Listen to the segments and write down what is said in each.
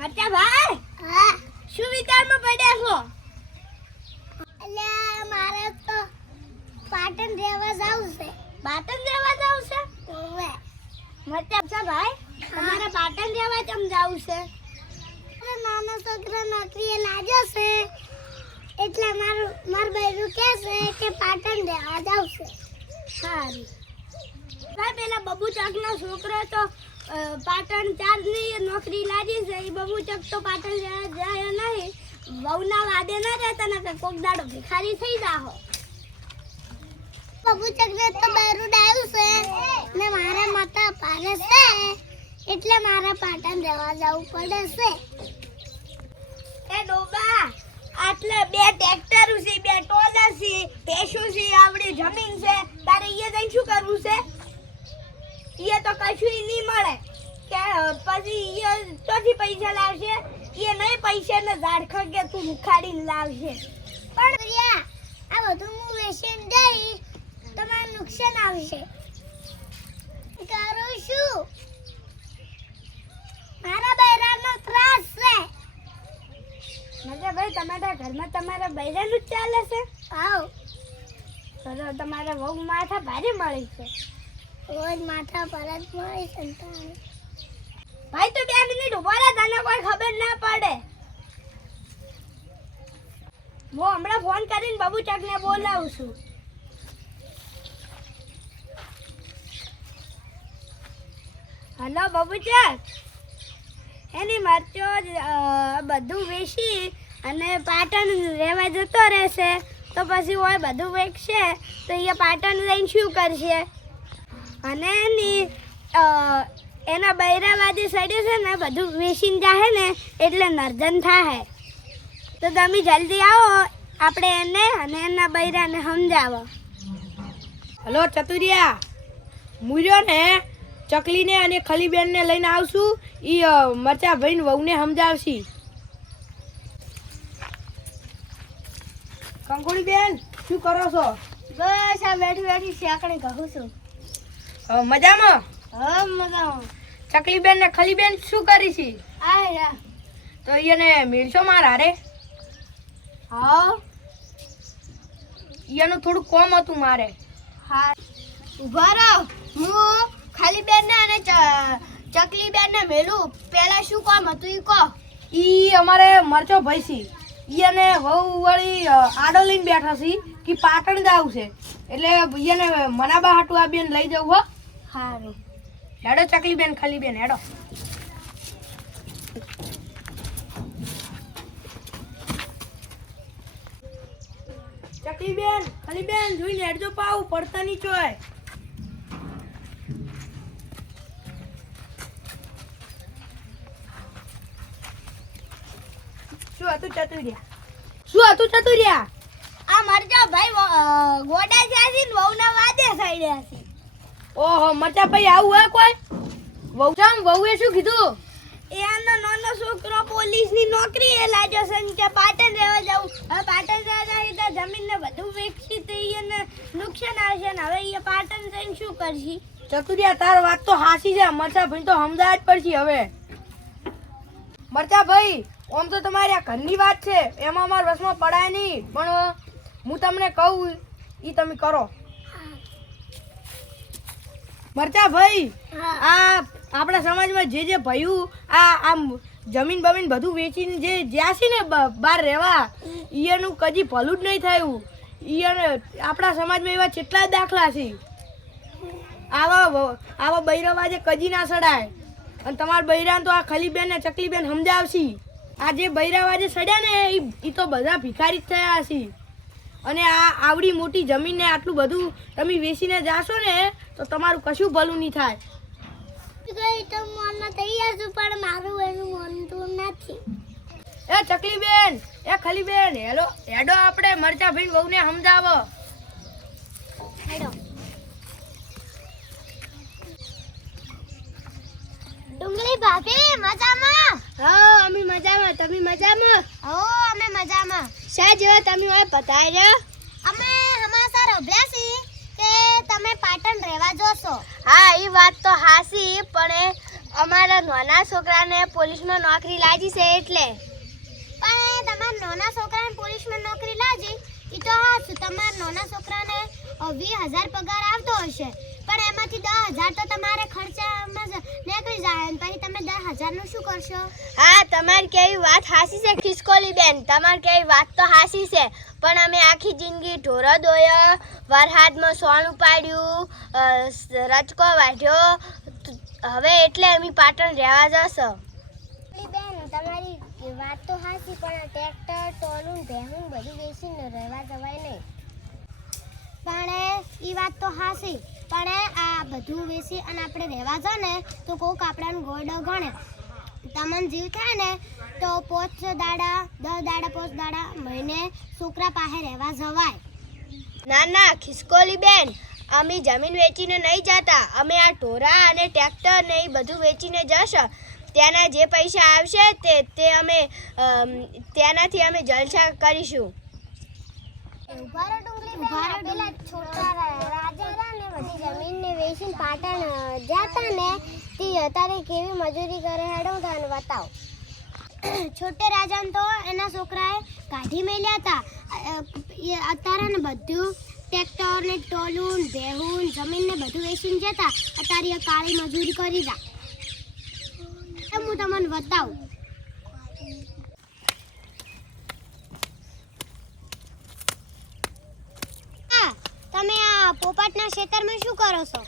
મરચા ભાઈ હા શું વિચારમાં પડ્યા છો? અલ્યા મારે તો પાટણ રહેવા જાવું છે. પાટણ જવા જાવ છે? ઓવે મરચા ભાઈ તમારે પાટણ જવા કેમ જાવું છે? નાનો છોકરો નોકરીએ લાગ્યો છે એટલે માર બૈરું કહે છે કે પાટણ રહેવા જાવું છે. સારું ભાઈ પેલા બબુચકનો છોકરો તો પાટણ 4 ની નોકરી લાગી છે. એ બબુચક તો પાટણ જાય નહીં. વહુના વાદે ના રહેતા ને કોક દાડો ભિખારી થઈ જાહો. બબુચકને તો બૈરું ડાયું છે ને મારે માતા પારે છે એટલે મારે પાટણ રહેવા જવું પડે છે. એ ડોબા આટલે 2 ટ્રેક્ટર છે, 2 ટોલા છે, ભેંસો છે, આવડી જમીન છે. તારે ઈએ જઈને શું કરવું છે? ઈએ તો કશું નહીં મળે કે પછી ઈએ ચોથી પૈસા લાવશે. ઈએ નહીં પૈસા ને ઝાડખા કે તું ઉખાડીને લાવશે. પણ રિયા આ બધું હું વેચીને જઈ તમારે નુકસાન આવશે. કરું શું? મારા બૈરાનો ત્રાસ છે. મજા ભાઈ તમારા ઘરમાં તમારા બૈરાનું જ ચાલે છે? આવ તો તમારા વહુ માથા ભારે મળી છે. રોજ માથા પર જ મળી સંતાન. ભાઈ તો 2 મિનિટ ઉભા રહે, તને કોઈ ખબર ના પડે. હું હમણાં ફોન કરીને બબુચકને બોલાવું છું. હલો બબુચક, એની મરચો બધું વેચી અને પાટણ રહેવા જતો રહેશે તો પછી હોય બધું વેચશે તો એ પાટણ જઈને શું કરશે? અને એના બૈરાવાદી સડ્યું છે ને બધું વેચીને જાહે ને એટલે નર્જન થાય. તો તમે જલ્દી આવો, આપણે એને અને એના બૈરાને સમજાવો. હલો ચતુરિયા, મુર્યો ને ચકલીને અને ખલીબેનને લઈને આવશું. ઈ મરચા ભાઈને વહુને સમજાવશી. કંકોડી બેન શું કરો છો? બસ આ બેઠી બેઠી શેકણી કહું છું. મજામાં? હા મજામાં. ચકલીબેન ને ખલીબેન શું કરી છે? આ તો એને મેળશો મારા રે. હા એનું થોડું કોમ હતું મારે. હા ઉભા રહો, હું ખાલી બેન ને અને ચકલી બેન ને મેલું. પેલા શું કામ હતું ઈ કહો. ઈ અમારે મરચો ભાઈ છે. ઈ અને વહુ વળી આડો લઈને બેઠા છે કે પાટણ જાવ છે એટલે એને મનાબા હાટું આ બેન લઈ જવું. હો સારું હેડો ચકલી બેન ખલી બેન હેડો. ચકલી બેન ખલી બેન જોઈને હેડજો પાવ પડતા ની ચોય. શું હતું ચતુરિયા? શું હતું ચતુરિયા? આ મરચા ભાઈ ગોડા છે ને વહુના વાદે સડ્યા છે. ઓહો મરચા ભાઈ આવું હે કોઈ? વહુ જામ વહુએ શું કીધું? એનો નાનો છોકરો પોલીસની નોકરી એ લાગ્યો છે ને કે પાટણ રહેવા જાવું. હવે પાટણ રહેવા જાય તો જમીનને બધું વેચી તો એને નુકસાન આવશે ને હવે એ પાટણ જઈને શું કરશે? ચતુરિયા તાર વાત તો હાસી છે. મરચા ભાઈ તો સમજાય જ પડશે હવે. મરચા ભાઈ આમ તો તમારી આ ઘરની વાત છે, એમાં અમારા વસમાં પડાય નહીં, પણ હું તમને કહું એ તમે કરો. મરચા ભાઈ આ આપણા સમાજમાં જે ભયું આ આમ જમીન બમીન બધું વેચીને જે જ્યાં છે ને બહાર રહેવા એનું કદી ભલું જ નહીં થયું. આપણા સમાજમાં એવા કેટલા દાખલા છે. આવા બૈરાવાજે કદી ના સડાય. અને તમારા બૈરાને તો આ ખલીબેન ને ચકલીબેન સમજાવશી. આ જે બૈરાવાજે સડ્યા ને એ તો બધા ભિખારી જ થયા છે. અને આ આવડી મોટી જમીનને આટલું બધું તમે વેચીને જાશો ને તો તમારું કશું ભલું નહીં થાય. ગઈ તો મનમાં તૈયાર છું પણ મારું એનું મનતું નથી. એ ચકલીબેન એ ખલીબેન હેલો હેડો આપણે મરચા ભાઈ વહુને સમજાવો. હેડો ડુંગળી ભાભી મજામાં? હા અમે મજામાં. તમે મજામાં? હો અમે મજામાં. શા જેવા તમે હોય પધાર્યા? અમે સમાચાર અભ્યાસ કે તમે પાટણ રહેવા જોશો. હા એ વાત તો હાસી, પણ અમારા નાના છોકરાને પોલીસમાં નોકરી લાગી છે એટલે. પણ તમારા નાના છોકરાને પોલીસમાં નોકરી લાગી એ તો હા, તમારા નાના છોકરાને 20,000 પગાર આવતો હશે, પણ એમાંથી 10,000 તો તમારે ખર્ચામાં નીકળી જાય અને પછી તમે 10,000 નું શું કરશો? હા, તમારી કેવી વાત હાસી છે ખિસકોલી બેન, તમારી કેવી વાત તો હાસી છે, પણ અમે આખી જિંદગી ઢોરો દોયો, વરસાદમાં સોનું પાડ્યું, રચકો વાઢ્યો, હવે એટલે અમે પાટણ રહેવા જશો. બેન તમારી વાત તો હાસી, પણ ટ્રેક્ટર ટોલું ભેહું બધું વેચીને રહેવા જવાય નહીં. પણ એ વાત તો હાસી, પણ આ બધું વેચી અને આપણે રહેવા જો ને તો કોક આપણાને ગોળડો ગણે. તમને જીવ થાય ને તો 5 દાડા 10 દાડા 5 દાડા મહિને છોકરા પાસે રહેવા જવાય. ના ના ખિસકોલી બેન, અમે જમીન વેચીને નહીં જતા, અમે આ ઢોરા અને ટ્રેક્ટર ને એ બધું વેચીને જશો. ત્યાંના જે પૈસા આવશે તે અમે ત્યાંનાથી અમે જલસા કરીશું. પેલા છોટા રાજા ને બધી જમીનને વેચીને પાટણ જતા ને તે અત્યારે કેવી મજૂરી કરે હેડો તને બતાવ. છોટે રાજાને તો એના છોકરાએ કાઢી મેલ્યા હતા. અત્યારે ને બધું ટ્રેક્ટર ને ટોલું ભેહું જમીન ને બધું વેચીને જતા, અત્યારે કાળી મજૂરી કરી રહ્યા. હું તમને બતાવું. તમે આ પોપટના ખેતરમાં શું કરો છો?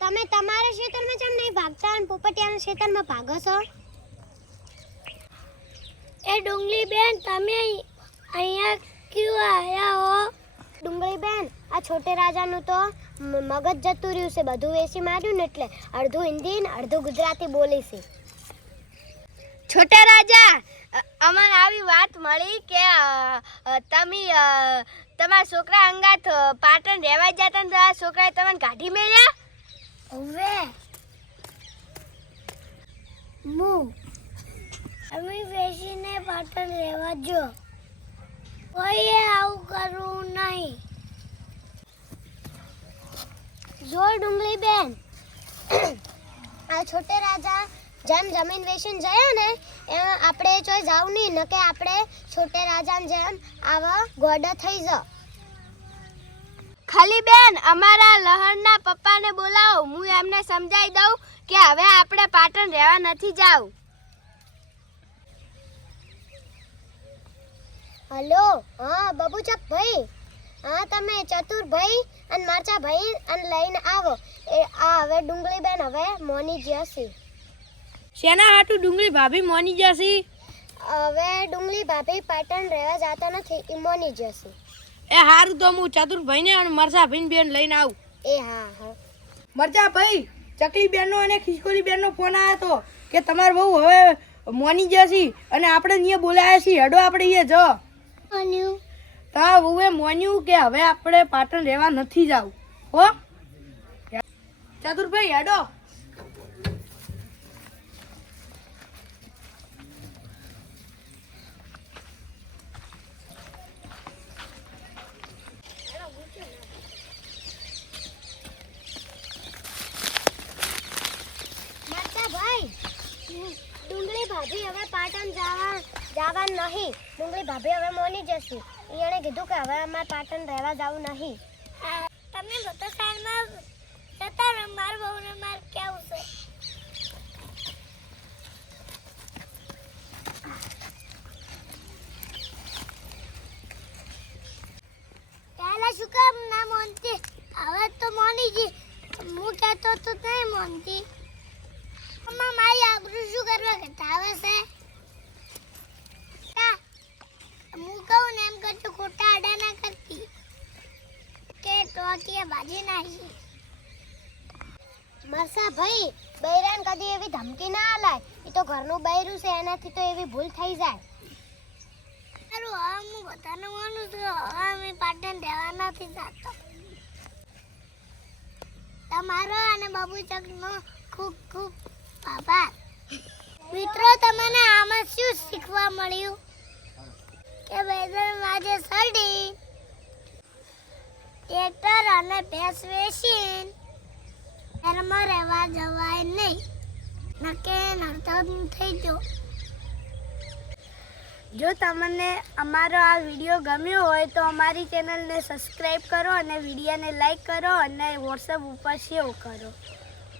તમે તમારા ખેતરમાં કેમ નહીં ભાગતા અને પોપટિયાના ખેતરમાં ભાગો છો? એ ડુંગળી બેન, તમે અહીંયા ક્યું આયા હો? ડુંગળી બેન, આ છોટે રાજાનું તો મગજ જતું રહ્યું છે, બધું વેચી માર્યું ને એટલે અડધું હિન્દી ને અડધું ગુજરાતી બોલે છે. છોટા રાજા, અમને આવી વાત મળી કે તમે તમારા છોકરા અંગાત પાટણ રહેવા જતા ને આ છોકરાએ તમને કાઢી મેળ્યા. હવે અમે વેચીને પાટણ રહેવા જો, કોઈએ આવું કરવું નહીં. જો ડુંગળી બેન, આ છોટે રાજા જેમ જમીન વેચીને જાય ને એમ આપણે ચોય જાવ નહીં, ન કે આપણે છોટે રાજાને જેમ આવા ગોડા થઈ જાવ. ખાલી બેન, અમારા લહણના પપ્પાને બોલાવો, હું એમને સમજાવી દઉં કે હવે આપણે પાટણ રહેવા નથી જાવ. હલો, હા બબુચક ભાઈ, હા તમે ચતુરભાઈ અને મારચા ભાઈ અને લઈને આવો. આ હવે ડુંગળી બેન હવે મોની જશે. શેના હાટું ડુંગળી ભાભી મોની જશે? હવે ડુંગળી ભાભી પાટણ રહેવા જતા નથી, એ મોની જશે. એ હારું, તો હું ચતુરભાઈ ને અને મરચા ભાઈ બેન લઈને આવું. એ હા હા. મરચા ભાઈ, ચકલી બેન નો અને ખિસકોલી બેન નો ફોન આવ્યો હતો કે તમાર બહુ હવે મોની જશે અને આપણે અહીંયા બોલાયા છીએ, હેડો આપણે અહીંયા જો. તા બહુએ મોન્યું કે હવે આપણે પાટણ રહેવા નથી જાવ હો. ચતુરભાઈ હેડો. ડુંગળી ભાભી હવે પાટણ જવા નહીં. ડુંગળી ભાભી હવે મોની જશે. એણે કીધું કે હવે અમારે પાટણ રહેવા જવું નહીં. તમે બધા સાઈડમાં જતા રહો, મારા બહુને માર કેવું છે. પહેલા શું કામ ના માનતી, હવે તો માની ગઈ. હું કહેતો તો નહીં માનતી. મારી આબરૂ શું કરવા ઘટાવે છે? હું કહું ને એમ કરતો ખોટા આડા ના કરતી કે ટોટિયા બાજી નાખી. મરસા ભાઈ, બૈરાન કદી એવી ધમકી ના આલાય. એ તો ઘરનું બૈરું છે, એનાથી તો એવી ભૂલ થઈ જાય. સારું, હવે હું બધાને માનું છું. હવે અમે પાટણ રહેવા નથી જતો. તમારો અને બાબુચકનો ખૂબ ખૂબ આભાર. મિત્રો, તમને આમાં શું શીખવા મળ્યું કે બેદન આજે સડી ટ્રેક્ટર અને ભેંસ વેચીને શહેરમાં રહેવા જવાય નહીં, નકે નડતર થઈ ગયો. જો તમને અમારો આ વિડીયો ગમ્યો હોય તો અમારી ચેનલને સબસ્ક્રાઈબ કરો અને વિડીયોને લાઈક કરો અને વોટ્સએપ ઉપર શેર કરો.